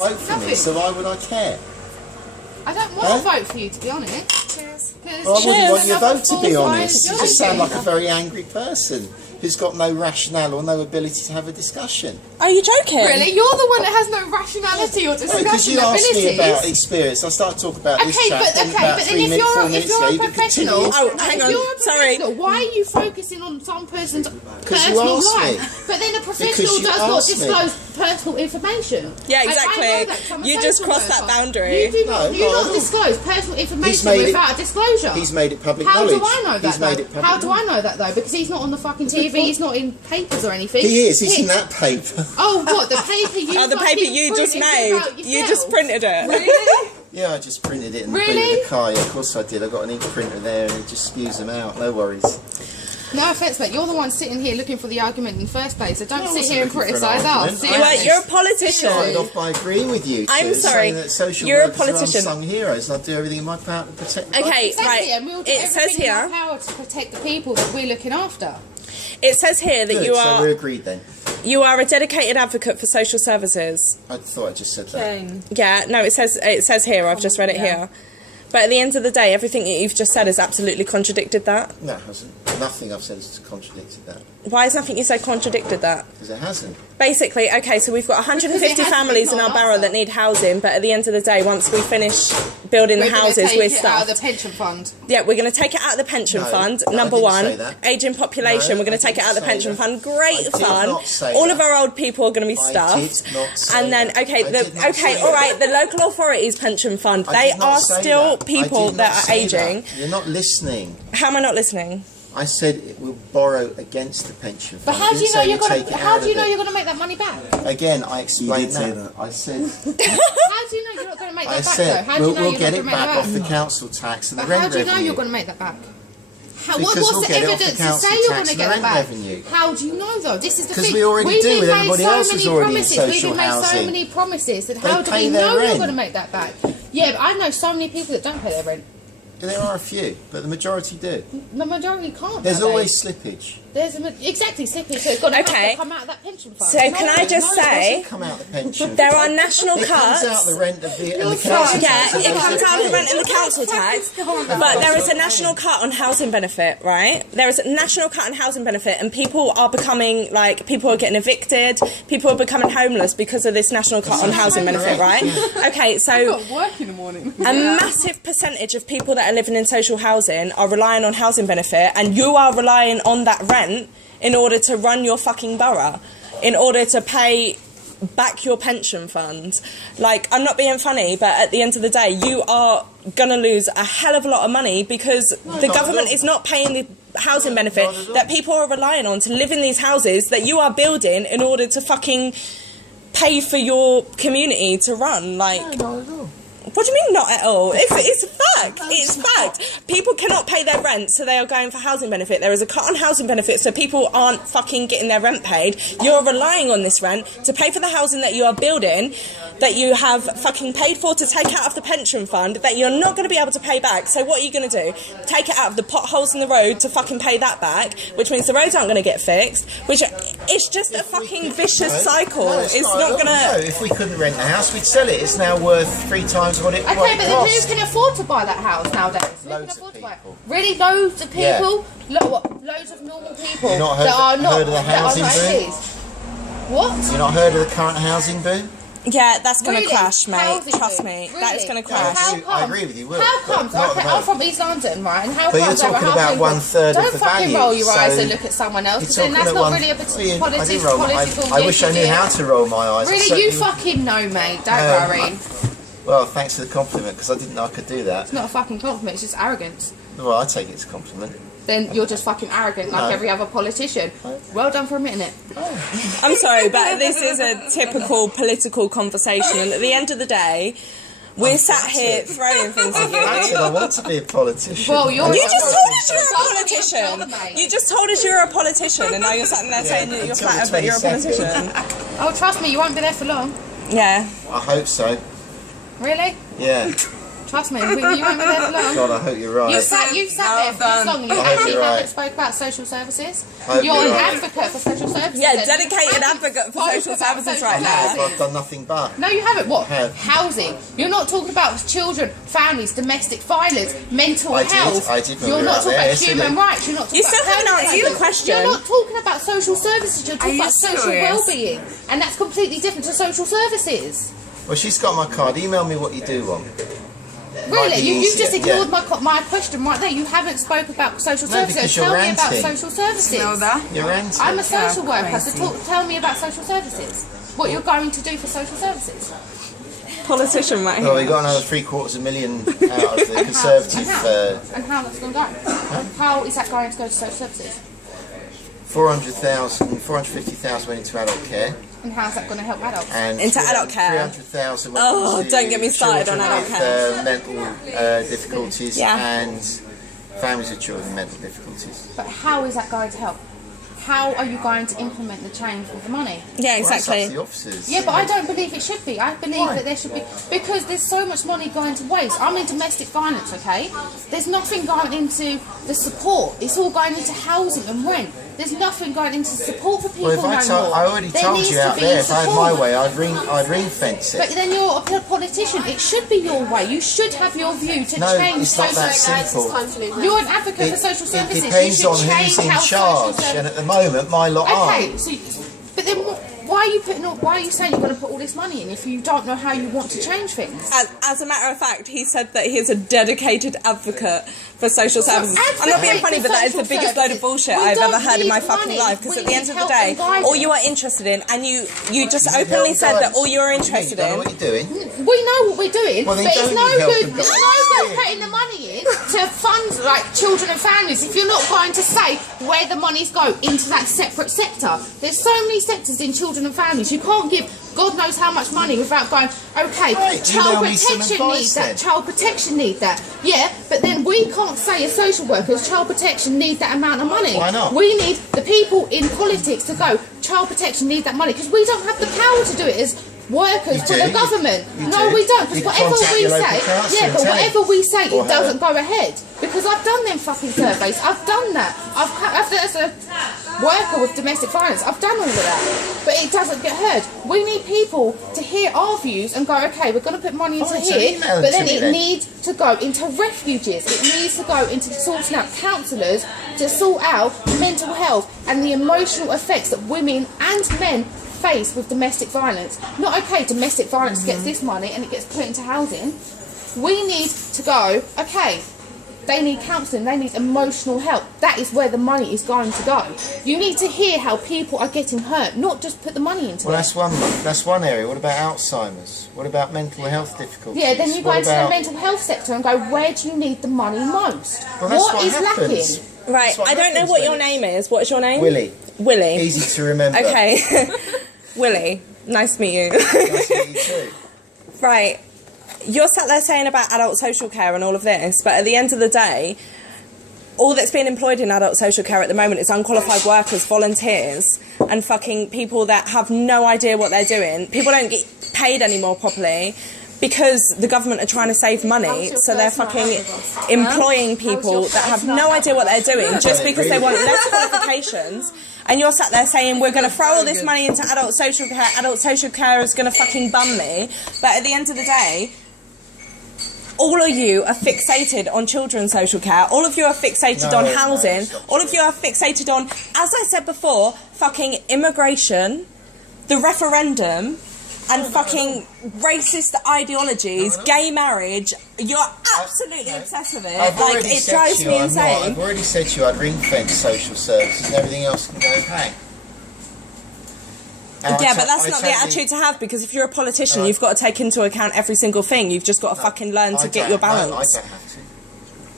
Vote for me, so why would I care? I don't want to vote for you, to be honest. Cheers. Well, I wouldn't want your vote, to be honest. You just sound like a very angry person who's got no rationale or no ability to have a discussion. Are you joking? Really? You're the one that has no rationality or discussion Because you asked abilities. me about experience, I started talking about this chap about but then if you're a professional, hang on, sorry. Why are you focusing on some person's Because personal you asked life? me. But then a professional does not disclose personal information. Yeah, I know exactly. that from a You just social crossed that worker. boundary. You do not disclose personal information without a disclosure. He's made it public How knowledge. do I know that? He's made it public How do I know that though? Because he's not on the fucking TV. He's not in papers or anything. He is. He's in that paper. Oh, what? The paper you? Oh, the paper you just made. You just printed it. Really? Yeah, I just printed it in the boot of the car. Yeah, of course I did. I got an ink printer there, and it just spews them out. No worries. No offence, mate. You're the one sitting here looking for the argument in the first place. So don't sit here and criticise us. You're a politician. I started off by agreeing with you. I'm sorry. That social You're a workers are politician. unsung heroes, and I do everything in my power to protect them. Okay, Exactly, right. and we'll do It says everything in here. our power to protect the people that we're looking after. It says here that Good, you so we are agreed then. you are a dedicated advocate for social services. I thought I just said that. Yeah, no, it says here. I've just read it here. But at the end of the day, everything that you've just said has absolutely contradicted that. No, it hasn't. Nothing I've said has contradicted that. Why has nothing you said contradicted that? Because it hasn't. Basically, okay, so we've got 150 families in our borough that need housing, but at the end of the day, once we finish building the houses, we're stuffed. Out of the pension fund. Yeah, we're going to take it out of the pension fund. No, Number I didn't one, say that. ageing population. No, we're going to I take it out of the didn't pension say fund. that. Great I did fun. not say All of that. our old people are going to be stuffed. I did not say And then, that. okay, I did not say all right, that. the local authorities pension fund. I They did not are say still that. people I did not that are say aging. that. You're not listening. How am I not listening? I said it will borrow against the pension fund. But how do you know you're going to? How do you know you're going going to make that money back? Again, I explained say that. I said. How do you know you're not going to make I that back said though? How do you know we'll you're get not it going to make back that off back? the council tax and the But rent how do you know revenue. you're going to make that back? Because What's we'll the get it off the evidence to council say you're tax going to and get the it rent back? revenue. How do you know though? This is the thing. Because we already We've do, been and made everybody so else is many already in promises. We've social been made so housing. many promises. That They how do pay we their know you're rent. going to make that back? Yeah, but I know so many people that don't pay their rent. There are a few, but the majority do. The majority can't. There's nowadays. always slippage. There's exactly slippage. So it's got to have Okay. to come out of that pension fund. So can I just No, it say, doesn't come out the pension. there are national It cuts. comes out the rent of the, and the You're council fine. tax. Yeah, that it goes comes to out of the pay. rent and the council tax, but there is a national cut on housing benefit, right? There is a national cut on housing benefit, and people are becoming, like, people are getting evicted, people are becoming homeless because of this national cut on housing benefit, right? Okay, so work in the morning. a massive percentage of people that are living in social housing are relying on housing benefit, and you are relying on that rent in order to run your fucking borough, in order to pay back your pension fund. Like, I'm not being funny, but at the end of the day, you are gonna lose a hell of a lot of money because the government is not paying the housing benefit that people are relying on to live in these houses that you are building in order to fucking pay for your community to run. Like, what do you mean not at all? It's a fact. It's fact. People cannot pay their rent, so they are going for housing benefit. There is a cut on housing benefit, so people aren't fucking getting their rent paid. You're relying on this rent to pay for the housing that you are building, that you have fucking paid for to take out of the pension fund, that you're not going to be able to pay back. So what are you going to do? Take it out of the potholes in the road to fucking pay that back, which means the roads aren't going to get fixed, which it's just a fucking vicious cycle. No, it's not going No, to... if we couldn't rent a house, we'd sell it. It's now worth 3 times what it Okay, what it but then cost. who can afford to buy that house nowadays? Who can Loads of afford to buy it? people. Really, loads of Yeah. people? Loads of normal people You've not heard that are the- not heard of the that are housing not boom? MPs. What? You not heard of the current housing boom? Yeah, that's going to Really? crash, mate. Housing Trust boom? me. Really? That is going to Yeah, crash. How I come? agree with you, Will, How but comes? not at the Okay, I'm moment. from East London, right? And how But you're comes there were talking about housing boom? 1/3 of Don't the fucking value, roll your eyes so and look at someone else, You're because then talking that's at not one- really a I didn't roll my political I wish I knew issue. how to roll my eyes. I Really, certainly you would- fucking know, mate. Don't worry. Well, thanks for the compliment, because I didn't know I could do that. It's not a fucking compliment, it's just arrogance. Well, I take it as a compliment. Then you're just fucking arrogant like No. every other politician. Well done for admitting it. I'm sorry, but this is a typical political conversation, and at the end of the day, we're sat here throwing things at I said you. I want to be a politician. Well, you're- You just told us you're a Mate. politician. You just told us you're a politician, and now you're sitting there saying that you're until the flattered that you're a 22nd. politician. Oh, trust me, you won't be there for long. Yeah. I hope so. Really? Yeah. Trust me, you won't be there for long. God, I hope you're right. You've sat there for this long and you I hope actually you're haven't right. spoke about social services. I hope You're you're an right. advocate for social services. Yeah, then. dedicated advocate for social services right now. I've done nothing but. No, you haven't. What? Have. Housing. You're not talking about children, families, domestic violence, mental I did. health. I did when You're we were not out talking there about human yesterday. rights. You're not talking You about still haven't parent answered the rights. question. You're not talking about social services. You're talking you about social serious? well-being, and that's completely different to social services. Well, she's got my card. Email me what you do want. Really, be you just easier, ignored my question right there. You haven't spoke about social No, services. because you're Tell me about ranting. social services. Smell that? You're anti. I'm a social worker, so crazy. tell me about social services. What you're going to do for social services. Politician, mate. Well, we got another $750,000 out of the Conservative. And how that's going to go? How is that going to go to social services? 450,000 went into adult care. And how's that going to help adults? And Into adult care. 300,000 went Oh, into don't get me started on children adult with, care. mental difficulties Yeah. and families with children with mental difficulties. But how is that going to help? How are you going to implement the change with the money? Yeah, Well, that's up exactly. to the officers. Yeah, but I don't believe it should be. I believe that there should be, because there's so much money going to waste. I'm in domestic violence, okay? There's nothing going into the support. It's all going into housing and rent. There's nothing going into support for people Well, if I, no more. I already There told needs you to out be there, if I had my support. way, I'd ring fence But it. then you're a politician. It should be your way. You should have your view to No, change it's not that social. simple. You're an advocate for social It services. depends you on should change who's in how charge, social and at the moment, my lot Okay, aren't. so, but then why are you putting? Why are you saying you're going to put all this money in if you don't know how you want to change things? As a matter of fact, he said that he is a dedicated advocate for social services. I'm not being advocate funny, for but that is the social biggest load of services. bullshit We I've ever don't heard in my need fucking money. life. Because We at the need end of the help day, and guidance. all you are interested in, and you just You need openly help said that guidance. all you're You interested don't know in. what you're doing. We know what we're doing, Well, then but don't it's no need help good. and It's no guidance. good putting the money in to fund like children and families if you're not going to say where the monies go into that separate sector. There's so many sectors in children and families. You can't give God knows how much money without going, okay, Right, child email me some protection advice needs that, then. child protection needs that. Yeah, but then we can't say as social workers, child protection need that amount of money. Why not? We need the people in politics to go, child protection need that money, because we don't have the power to do it as workers You for do. the government. You No, do. we don't, You because whatever contact we your local say, council yeah, and but tell whatever we say, Or it doesn't her. go ahead. Because I've done them fucking surveys. I've done that. As a worker with domestic violence, I've done all of that. But it doesn't get heard. We need people to hear our views and go, okay, we're going to put money into Fine, so here, email it but to then me it then. needs to go into refuges. It needs to go into sorting out counsellors to sort out mental health and the emotional effects that women and men face with domestic violence. Not okay, domestic violence gets this money and it gets put into housing. We need to go, okay, they need counselling, they need emotional help. That is where the money is going to go. You need to hear how people are getting hurt, not just put the money into Well, it. that's one area. What about Alzheimer's? What about mental health difficulties? Yeah, then you go What into the about- mental health sector and go, where do you need the money most? Well, that's what is happens. lacking? Right, That's what I don't know happens what when your it's- name is. What's your name? Willie. Willie. Easy to remember. Okay. Willie, nice to meet you. Nice to meet you too. Right, you're sat there saying about adult social care and all of this, but at the end of the day, all that's being employed in adult social care at the moment is unqualified workers, volunteers, and fucking people that have no idea what they're doing. People don't get paid anymore properly because the government are trying to save money, so they're fucking employing people that have no idea what they're doing just because they want less qualifications. And you're sat there saying, we're going to throw all this money into adult social care is going to fucking bum me. But at the end of the day, all of you are fixated on children's social care. All of you are fixated on housing. All of you are fixated on, as I said before, fucking immigration, the referendum, and fucking racist ideologies, gay marriage. You're absolutely obsessed with it. Like, it drives me insane. I've already said to you I'd ring fence social services and everything else can go bang. Yeah, but that's not the attitude to have, because if you're a politician, you've got to take into account every single thing. You've just got to fucking learn to get your balance. No, I don't have to.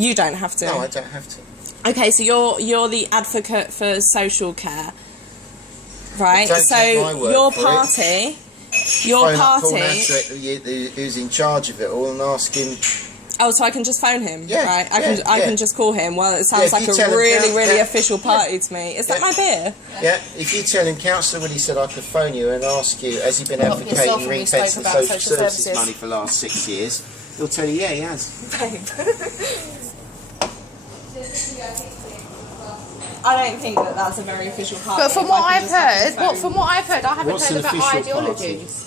You don't have to. No, I don't have to. Okay, so you're the advocate for social care, right? Don't So take my word your for it. party, Phone up Paul Nasserick, who's in charge of it all, and ask him. Oh, so I can just phone him, Yeah, right? I yeah. can just call him. Well, it sounds Yeah, if like you a tell him really, now, really yeah. official party to me. Is that my beer? Yeah, if you tell him, Councillor Willie said I could phone you and ask you, has he been yourself advocating when ring we fence spoke for about social social services services. money for the last 6 years? He'll tell you, yeah, he has. Babe. I don't think that that's a very official party. But from if what I I've can just have heard, the phone. I haven't What's heard an about official ideologies.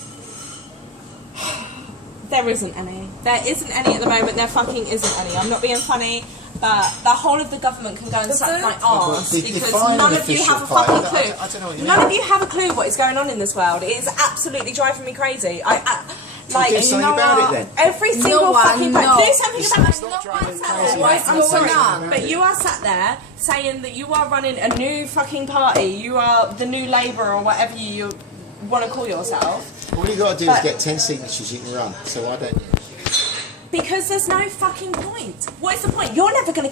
There isn't any. There isn't any at the moment. There fucking isn't any. I'm not being funny, but the whole of the government can go and suck my arse because define none an of you official have a party. fucking clue. I don't know what you None mean. of you have a clue what is going on in this world. It is absolutely driving me crazy. Like, do something about it then. Every single one, fucking no. Do something about it. Stop driving me I'm crazy. I'm sorry, none. but you are sat there saying that you are running a new fucking party. You are the new Labour or whatever you want to call yourself. All you got to do is But- get 10 signatures, you can run. So why don't you? Because there's no fucking point. What is the point? You're never going to